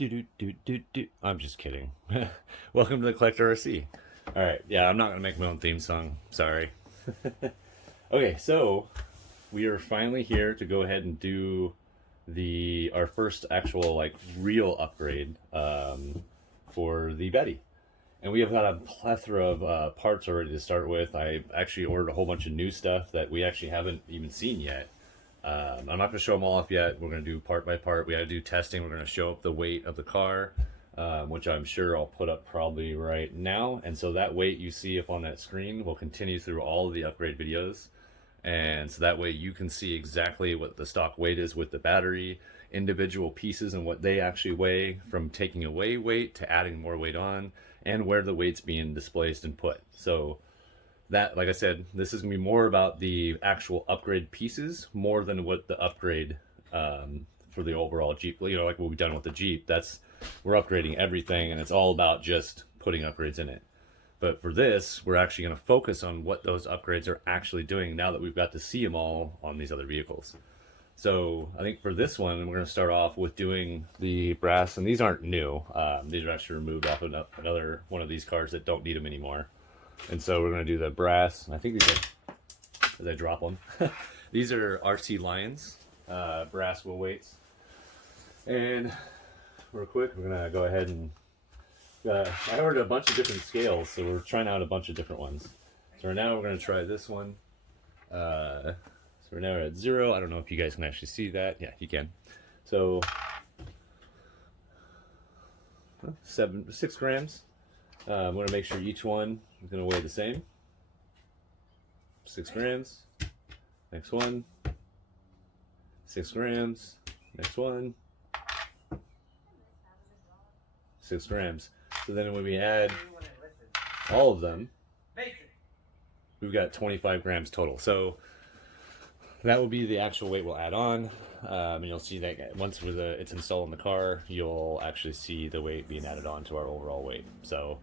I'm just kidding. Welcome to the Collector RC. All right, yeah, I'm not gonna make my own theme song. Sorry. Okay, so we are finally here to go ahead and do our first actual like real upgrade for the Betty, and we have got a plethora of parts already to start with. I actually ordered a whole bunch of new stuff that we actually haven't even seen yet. I'm not going to show them all off yet. We're going to do part by part. We got to do testing. We're going to show up the weight of the car, which I'm sure I'll put up probably right now. And so that weight you see up on that screen will continue through all of the upgrade videos. And so that way you can see exactly what the stock weight is with the battery, individual pieces and what they actually weigh, from taking away weight to adding more weight on, and where the weight's being displaced and put. So that, like I said, this is gonna be more about the actual upgrade pieces more than what the upgrade for the overall Jeep, you know, like what we've done with the Jeep. We're upgrading everything, and it's all about just putting upgrades in it. But for this, we're actually going to focus on what those upgrades are actually doing now that we've got to see them all on these other vehicles. So I think for this one, we're going to start off with doing the brass, and these aren't new. These are actually removed off of another one of these cars that don't need them anymore. And so we're going to do the brass. And I think these are, as I drop them, these are RCLions brass wheel weights. And real quick, we're going to go ahead and I ordered a bunch of different scales, so we're trying out a bunch of different ones. So right now we're going to try this one. So we're now at 0. I don't know if you guys can actually see that. Yeah, you can. So 6 grams. I'm going to make sure each one is going to weigh the same. 6 grams. Next one. 6 grams. Next one. 6 grams. So then when we add all of them, we've got 25 grams total. So that will be the actual weight we'll add on. And you'll see that once it's installed in the car, you'll actually see the weight being added on to our overall weight. So,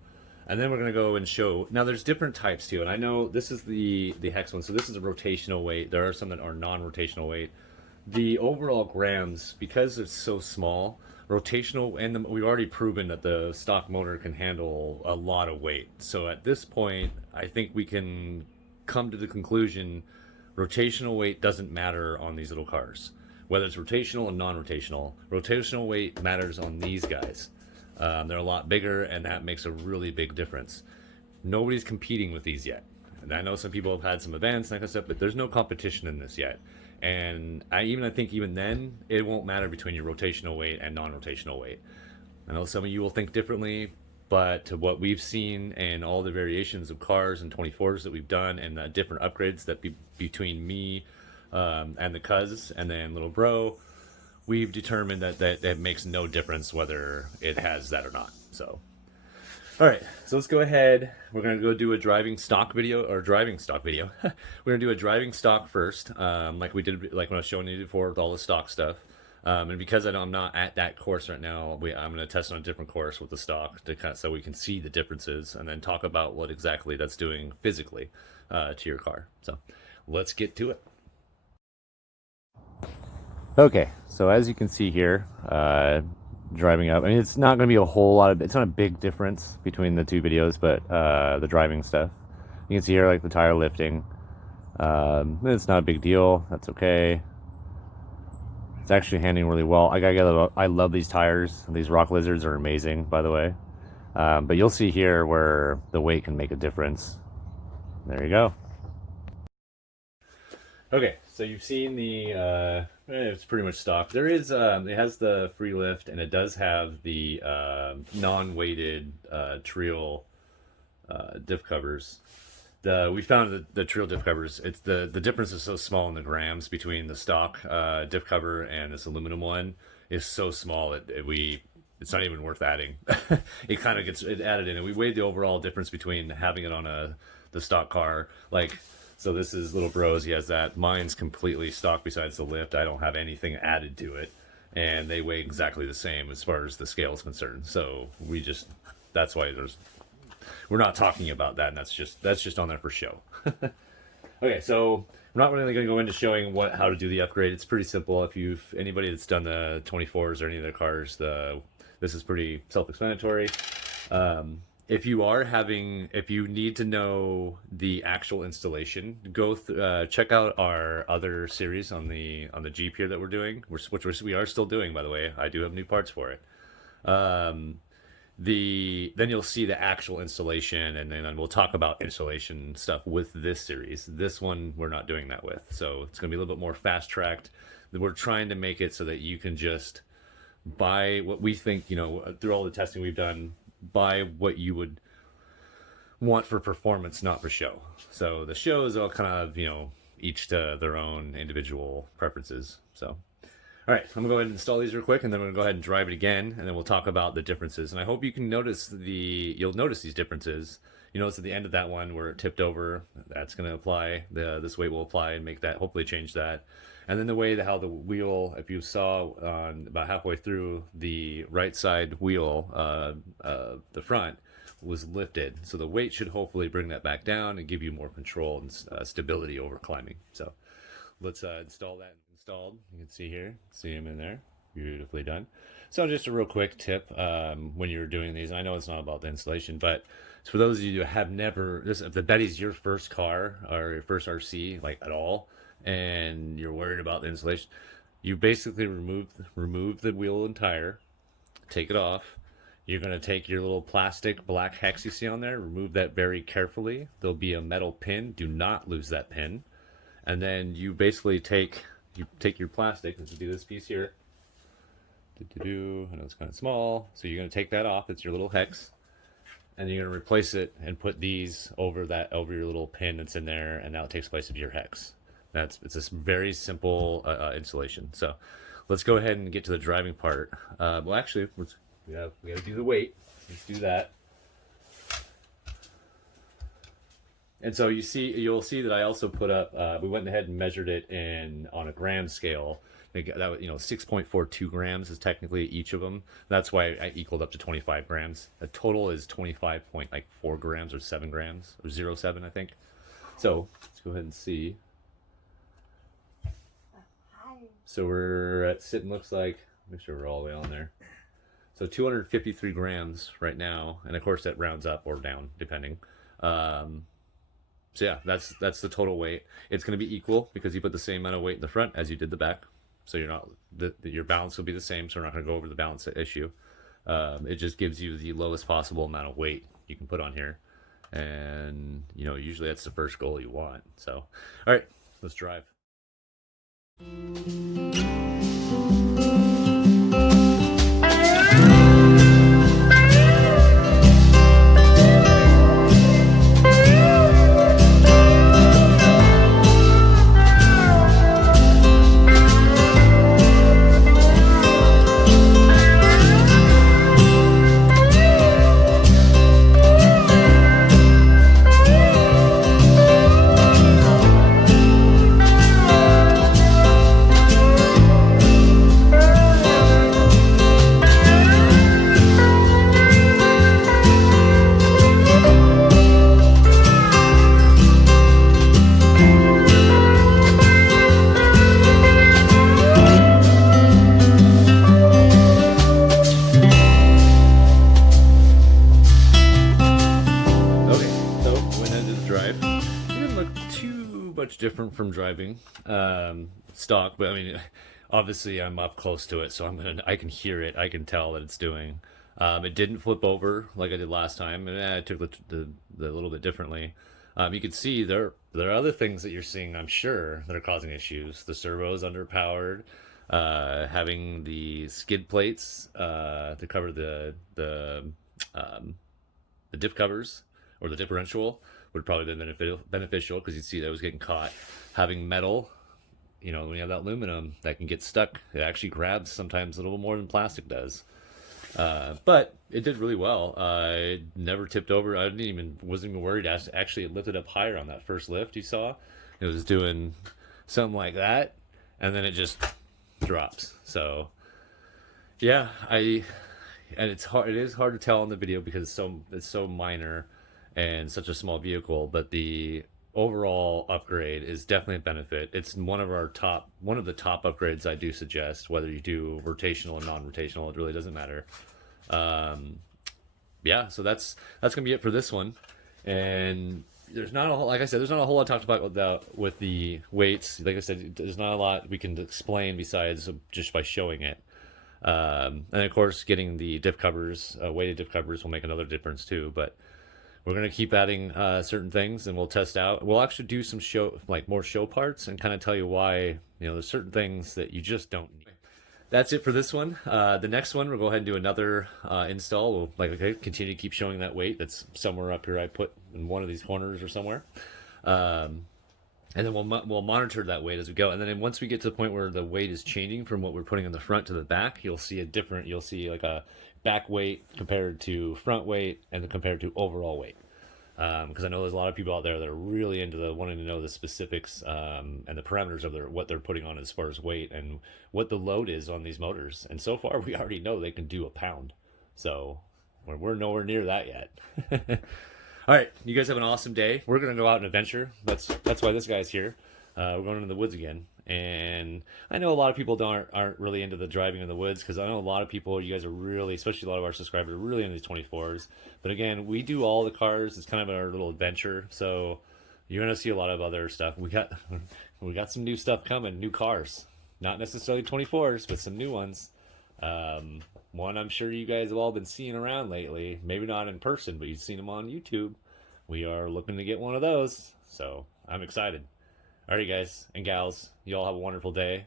and then we're going to go and show, now there's different types too. And I know this is the hex one. So this is a rotational weight. There are some that are non-rotational weight. The overall grams, because it's so small, rotational, and we've already proven that the stock motor can handle a lot of weight. So at this point, I think we can come to the conclusion rotational weight doesn't matter on these little cars. Whether it's rotational or non-rotational, rotational weight matters on these guys. They're a lot bigger, and that makes a really big difference. Nobody's competing with these yet. And I know some people have had some events and that kind of stuff, but there's no competition in this yet. And I think even then, it won't matter between your rotational weight and non-rotational weight. I know some of you will think differently, but to what we've seen and all the variations of cars and 24s that we've done, and the different upgrades that between me and the cuz and then little bro, we've determined that makes no difference whether it has that or not. So all right, so let's go ahead. We're going to go do a driving stock video. We're going to do a driving stock first, like we did, like when I was showing you before with all the stock stuff. And because I'm not at that course right now, I'm going to test on a different course with the stock so we can see the differences, and then talk about what exactly that's doing physically to your car. So let's get to it. Okay, so as you can see here, driving up, I mean, it's not going to be a whole lot of, it's not a big difference between the two videos, but the driving stuff, you can see here, like the tire lifting, it's not a big deal. That's okay. It's actually handling really well. I love these tires. These Rock Lizards are amazing, by the way. But you'll see here where the weight can make a difference. There you go. Okay, so you've seen it's pretty much stock. There is, it has the free lift, and it does have the non-weighted Trail diff covers. We found that the Trail diff covers, it's the difference is so small in the grams between the stock diff cover and this aluminum one is so small that it's not even worth adding. It kind of gets added in, and we weighed the overall difference between having it on the stock car, like. So this is little bro's, he has that. Mine's completely stock besides the lift. I don't have anything added to it. And they weigh exactly the same as far as the scale is concerned. So that's why we're not talking about that, and that's just on there for show. Okay, so I'm not really going to go into showing how to do the upgrade. It's pretty simple. If anybody that's done the 24s or any of their cars, this is pretty self-explanatory. If you need to know the actual installation, check out our other series on the Jeep here that we're doing, which we are still doing, by the way. I do have new parts for it. Then you'll see the actual installation, and then we'll talk about installation stuff with this series. This one we're not doing that with, so it's going to be a little bit more fast tracked. We're trying to make it so that you can just buy what we think, through all the testing we've done, buy what you would want for performance, not for show. So the shows all kind of, each to their own individual preferences. So all right, I'm gonna go ahead and install these real quick, and then we're gonna go ahead and drive it again, and then we'll talk about the differences. And I hope you can notice you'll notice these differences. You notice at the end of that one where it tipped over, that's gonna apply, this weight will apply and make that, hopefully change that. And then how the wheel, if you saw on about halfway through, the right side wheel, the front, was lifted. So the weight should hopefully bring that back down and give you more control and stability over climbing. So let's install that. Installed. You can see here, see them in there, beautifully done. So just a real quick tip when you're doing these, I know it's not about the installation, but it's for those of you who have never, if the Betty's your first car or your first RC, like at all, and you're worried about the installation, you basically remove the wheel and tire, take it off. You're going to take your little plastic black hex you see on there, remove that very carefully. There'll be a metal pin, do not lose that pin. And then you basically take your plastic, let's do this piece here. I know it's kind of small, so you're going to take that off. It's your little hex, and you're going to replace it and put these over your little pin that's in there, and now it takes place of your hex. It's a very simple installation. So let's go ahead and get to the driving part. Well, actually, we got to do the weight. Let's do that. And so you'll see that I also put up, we went ahead and measured it on a gram scale. That was, 6.42 grams is technically each of them. That's why I equaled up to 25 grams. The total is 25.4 grams or 7 grams or 0.7, I think. So let's go ahead and see. So we're at sitting, looks like, make sure we're all the way on there. So 253 grams right now. And of course that rounds up or down depending. So yeah, that's the total weight. It's going to be equal because you put the same amount of weight in the front as you did the back. So your balance will be the same. So we're not going to go over the balance issue. It just gives you the lowest possible amount of weight you can put on here. And, usually that's the first goal you want. So, all right, let's drive. Different from driving stock, but I mean, obviously I'm up close to it, so I can hear it, I can tell that it's doing. It didn't flip over like I did last time, and I took the little bit differently. You can see there are other things that you're seeing, I'm sure, that are causing issues. The servo is underpowered, having the skid plates to cover the diff covers or the differential would probably be beneficial because you'd see that was getting caught. Having metal, when you have that aluminum, that can get stuck. It actually grabs sometimes a little more than plastic does. But it did really well. It never tipped over. I wasn't even worried. Actually, it lifted up higher on that first lift you saw. It was doing something like that, and then it just drops. So yeah, and it's hard. It is hard to tell on the video because it's so minor and such a small vehicle. But overall upgrade is definitely a benefit. It's one of the top upgrades I do suggest, whether you do rotational or non-rotational, it really doesn't matter. Yeah, so that's gonna be it for this one. And there's not a whole, like I said, there's not a whole lot talked about with the weights. Like I said, there's not a lot we can explain besides just by showing it. And of course, getting the diff covers, weighted diff covers, will make another difference too. But we're gonna keep adding certain things, and we'll test out. We'll actually do some more show parts, and kind of tell you why there's certain things that you just don't need. That's it for this one. The next one, we'll go ahead and do another install. We'll continue to keep showing that weight that's somewhere up here. I put in one of these corners or somewhere. And then we'll monitor that weight as we go. And then once we get to the point where the weight is changing from what we're putting in the front to the back, you'll see like a back weight compared to front weight and compared to overall weight. Because I know there's a lot of people out there that are really into wanting to know the specifics and the parameters of what they're putting on as far as weight and what the load is on these motors. And so far, we already know they can do a pound. So we're nowhere near that yet. All right, you guys have an awesome day. We're gonna go out and adventure. That's why this guy's here. We're going into the woods again, and I know a lot of people aren't really into the driving in the woods, because I know a lot of people, you guys are really, especially a lot of our subscribers, are really into these 24s. But again, we do all the cars. It's kind of our little adventure. So you're gonna see a lot of other stuff. We got some new stuff coming, new cars, not necessarily 24s, but some new ones. One I'm sure you guys have all been seeing around lately. Maybe not in person, but you've seen them on YouTube. We are looking to get one of those, so I'm excited. All right, guys and gals, you all have a wonderful day.